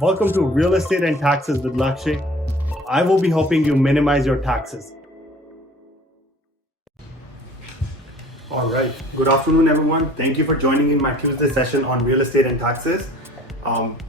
Welcome to Real Estate and Taxes with Lakshay. I will be helping you minimize your taxes. All right. Good afternoon, everyone. Thank you for joining in my Tuesday session on real estate and taxes.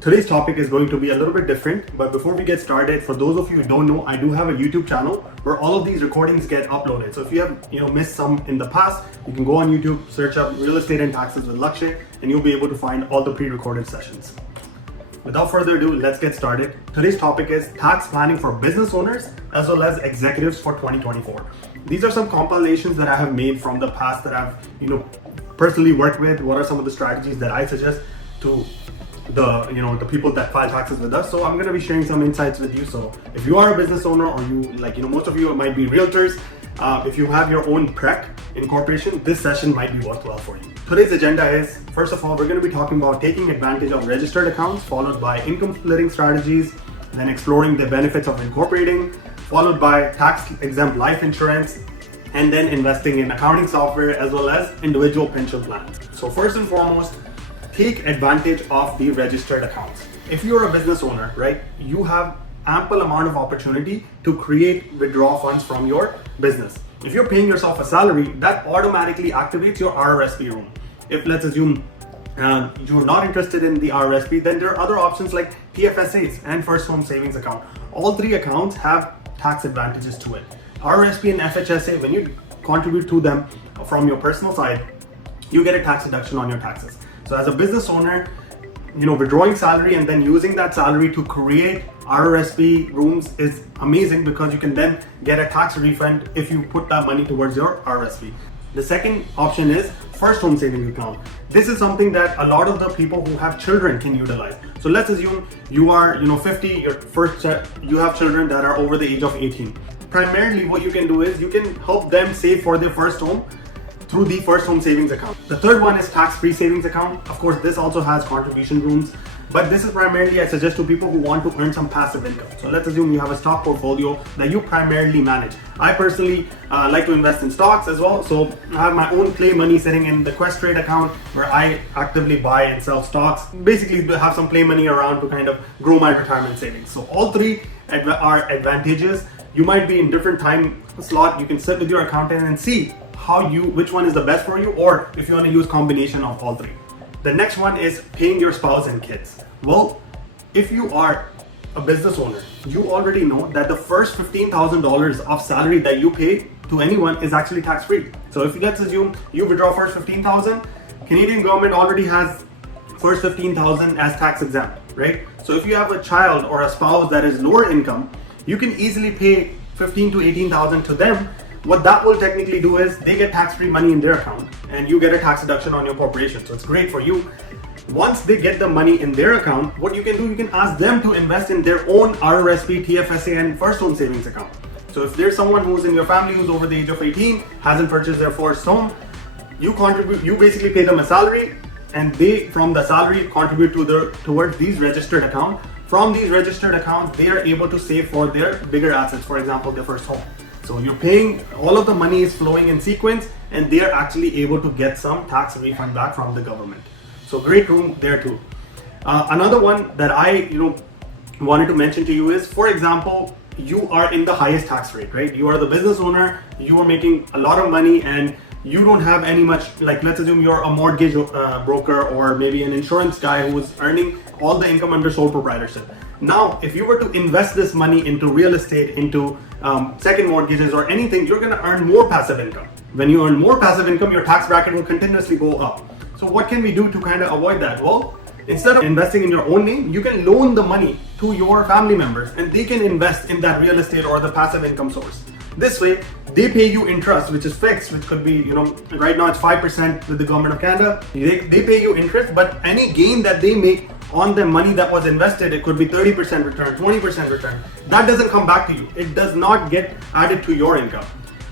Today's topic is going to be a little bit different, but before we get started, for those of you who don't know, I do have a YouTube channel where all of these recordings get uploaded. So if you have missed some in the past, you can go on YouTube, search up Real Estate and Taxes with Lakshay, and you'll be able to find all the pre-recorded sessions. Without further ado, let's get started. Today's topic is tax planning for business owners as well as executives for 2024. These are some compilations that I have made from the past that I've personally worked with. What are some of the strategies that I suggest to the people that file taxes with us? So I'm going to be sharing some insights with you. So if you are a business owner, or most of you might be realtors, if you have your own PREC incorporation, this session might be worthwhile for you. Today's agenda is, first of all, we're going to be talking about taking advantage of registered accounts, followed by income splitting strategies, then exploring the benefits of incorporating, followed by tax-exempt life insurance, and then investing in accounting software as well as individual pension plans. So first and foremost, take advantage of the registered accounts. If you're a business owner, right, you have ample amount of opportunity to create withdraw funds from your business. If you're paying yourself a salary, that automatically activates your RRSP room. If let's assume you're not interested in the RRSP, then there are other options like TFSAs and first home savings account. All three accounts have tax advantages to it. RRSP and FHSA, when you contribute to them from your personal side, you get a tax deduction on your taxes. So as a business owner, withdrawing salary and then using that salary to create RRSP rooms is amazing because you can then get a tax refund if you put that money towards your RRSP. The second option is first home savings account. This is something that a lot of the people who have children can utilize. So let's assume you are 50, you have children that are over the age of 18. Primarily what you can do is you can help them save for their first home through the first home savings account. The third one is tax-free savings account. Of course, this also has contribution rooms, but this is primarily I suggest to people who want to earn some passive income. So let's assume you have a stock portfolio that you primarily manage. I personally like to invest in stocks as well. So I have my own play money sitting in the Quest Trade account where I actively buy and sell stocks. Basically to have some play money around to kind of grow my retirement savings. So all three are advantages. You might be in different time slot. You can sit with your accountant and see which one is the best for you, or if you want to use combination of all three. The next one is paying your spouse and kids. Well, if you are a business owner, you already know that the first $15,000 of salary that you pay to anyone is actually tax-free. So if let's assume you withdraw first $15,000, Canadian government already has first $15,000 as tax exempt, right? So if you have a child or a spouse that is lower income, you can easily pay $15,000 to $18,000 to them. What that will technically do is they get tax-free money in their account and you get a tax deduction on your corporation. So it's great for you. Once they get the money in their account, what you can do, you can ask them to invest in their own RRSP, TFSA, and first home savings account. So if there's someone who's in your family who's over the age of 18, hasn't purchased their first home, you basically pay them a salary and they, from the salary, contribute towards these registered accounts. From these registered accounts, they are able to save for their bigger assets, for example, their first home. So you're paying, all of the money is flowing in sequence and they are actually able to get some tax refund back from the government. So great room there too. Another one that I wanted to mention to you is, for example, you are in the highest tax rate, right? You are the business owner, you are making a lot of money and you don't have any much, like let's assume you're a mortgage broker or maybe an insurance guy who is earning all the income under sole proprietorship. Now, if you were to invest this money into real estate, into second mortgages or anything, you're going to earn more passive income. When you earn more passive income, your tax bracket will continuously go up. So what can we do to kind of avoid that? Well, instead of investing in your own name, you can loan the money to your family members and they can invest in that real estate or the passive income source. This way, they pay you interest, which is fixed, which could be, right now it's 5% with the government of Canada. They pay you interest, but any gain that they make on the money that was invested, it could be 30% return, 20% return. That doesn't come back to you. It does not get added to your income.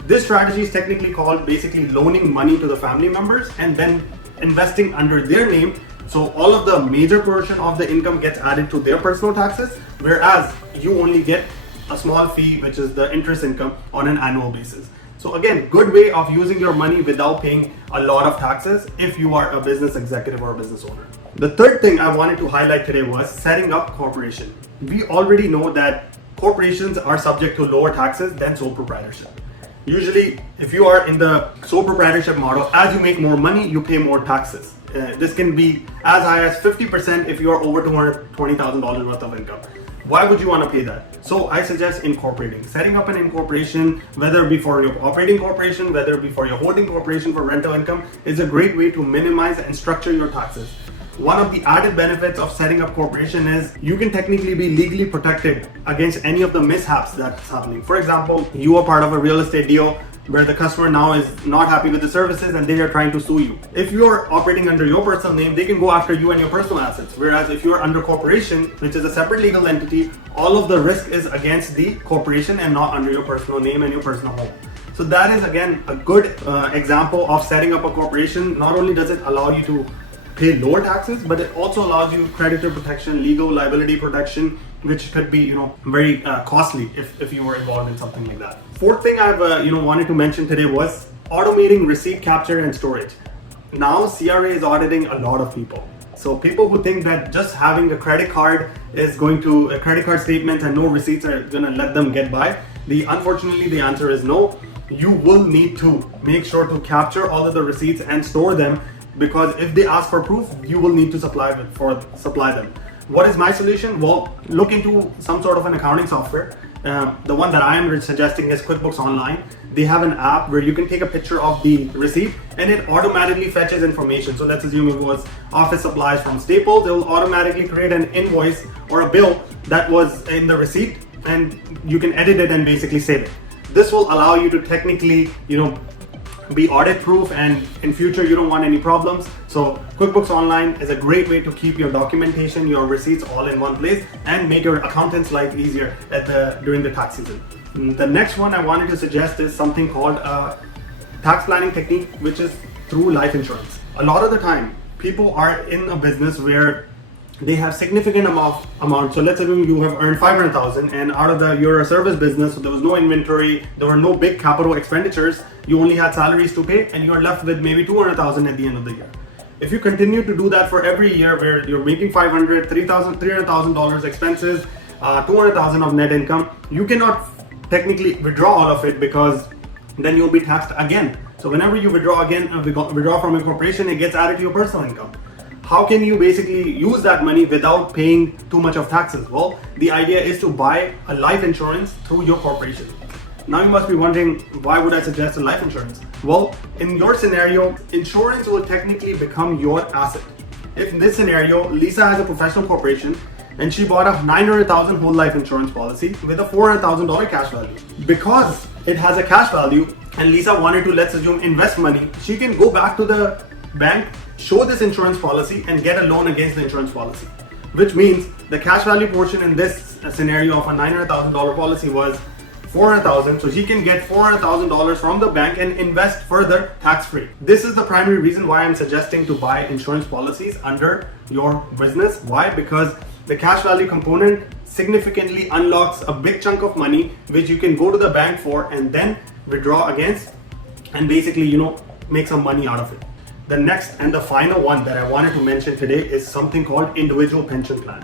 This strategy is technically called basically loaning money to the family members and then investing under their name. So all of the major portion of the income gets added to their personal taxes, whereas you only get a small fee, which is the interest income on an annual basis. So again, good way of using your money without paying a lot of taxes if you are a business executive or a business owner. The third thing I wanted to highlight today was setting up corporation. We already know that corporations are subject to lower taxes than sole proprietorship. Usually, if you are in the sole proprietorship model, as you make more money, you pay more taxes. This can be as high as 50% if you are over $220,000 worth of income. Why would you want to pay that? So I suggest incorporating. Setting up an incorporation, whether it be for your operating corporation, whether it be for your holding corporation for rental income, is a great way to minimize and structure your taxes. One of the added benefits of setting up corporation is you can technically be legally protected against any of the mishaps that's happening. For example, you are part of a real estate deal where the customer now is not happy with the services and they are trying to sue you. If you're operating under your personal name, they can go after you and your personal assets. Whereas if you're under corporation, which is a separate legal entity, all of the risk is against the corporation and not under your personal name and your personal home. So that is again a good example of setting up a corporation. Not only does it allow you to pay lower taxes, but it also allows you creditor protection, legal liability protection, which could be very costly if you were involved in something like that. Fourth thing I've wanted to mention today was automating receipt capture and storage. Now CRA is auditing a lot of people. So people who think that just having a credit card statement and no receipts are gonna let them get by, unfortunately the answer is no. You will need to make sure to capture all of the receipts and store them, because if they ask for proof, you will need to supply them. What is my solution? Well, look into some sort of an accounting software. The one that I am suggesting is QuickBooks Online. They have an app where you can take a picture of the receipt and it automatically fetches information. So let's assume it was office supplies from Staples. It will automatically create an invoice or a bill that was in the receipt, and you can edit it and basically save it. This will allow you to technically, be audit proof, and in future you don't want any problems. So QuickBooks Online is a great way to keep your documentation, your receipts all in one place and make your accountant's life easier during the tax season. The next one I wanted to suggest is something called a tax planning technique, which is through life insurance. A lot of the time people are in a business where they have significant amount. So let's assume you have earned 500,000 and you're a service business, so there was no inventory, there were no big capital expenditures, you only had salaries to pay, and you're left with maybe 200,000 at the end of the year. If you continue to do that for every year, where you're making $300,000 expenses, 200,000 of net income, you cannot technically withdraw all of it, because then you'll be taxed again. So whenever you withdraw from a corporation, it gets added to your personal income. How can you basically use that money without paying too much of taxes? Well, the idea is to buy a life insurance through your corporation. Now you must be wondering, why would I suggest a life insurance? Well, in your scenario, insurance will technically become your asset. If in this scenario, Lisa has a professional corporation and she bought a $900,000 whole life insurance policy with a $400,000 cash value. Because it has a cash value and Lisa wanted to, let's assume, invest money, she can go back to the bank, show this insurance policy and get a loan against the insurance policy. Which means the cash value portion in this scenario of a $900,000 policy was $400,000, so she can get $400,000 from the bank and invest further tax-free. This is the primary reason why I'm suggesting to buy insurance policies under your business. Why? Because the cash value component significantly unlocks a big chunk of money which you can go to the bank for and then withdraw against and basically, make some money out of it. The next and the final one that I wanted to mention today is something called individual pension plan.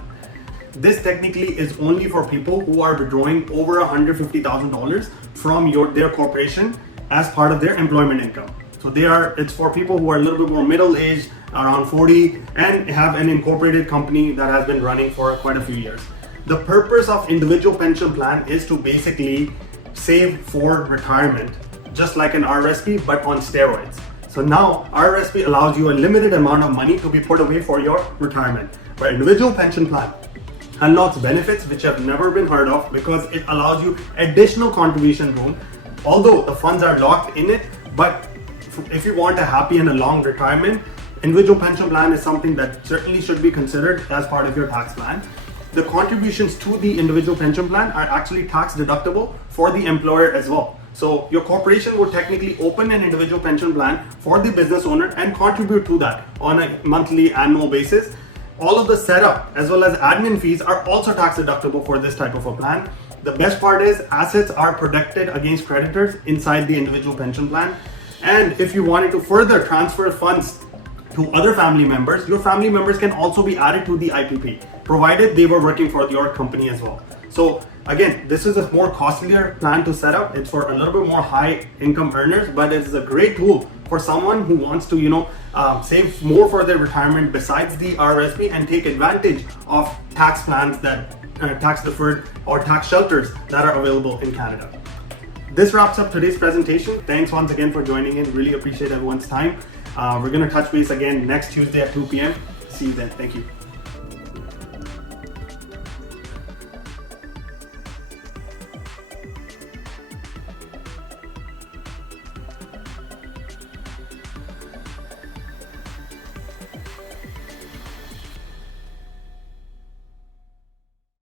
This technically is only for people who are withdrawing over $150,000 from their corporation as part of their employment income. So it's for people who are a little bit more middle-aged, around 40, and have an incorporated company that has been running for quite a few years. The purpose of individual pension plan is to basically save for retirement, just like an RRSP, but on steroids. So now RRSP allows you a limited amount of money to be put away for your retirement. But individual pension plan unlocks benefits which have never been heard of, because it allows you additional contribution room, although the funds are locked in it. But if you want a happy and a long retirement, individual pension plan is something that certainly should be considered as part of your tax plan. The contributions to the individual pension plan are actually tax deductible for the employer as well. So your corporation would technically open an individual pension plan for the business owner and contribute to that on a monthly, annual basis. All of the setup as well as admin fees are also tax deductible for this type of a plan. The best part is assets are protected against creditors inside the individual pension plan. And if you wanted to further transfer funds to other family members, your family members can also be added to the IPP, provided they were working for your company as well. So again, this is a more costlier plan to set up. It's for a little bit more high income earners, but it's a great tool for someone who wants to, save more for their retirement besides the RRSP and take advantage of tax plans that tax deferred or tax shelters that are available in Canada. This wraps up today's presentation. Thanks once again for joining in. Really appreciate everyone's time. We're going to touch base again next Tuesday at 2 p.m. See you then. Thank you.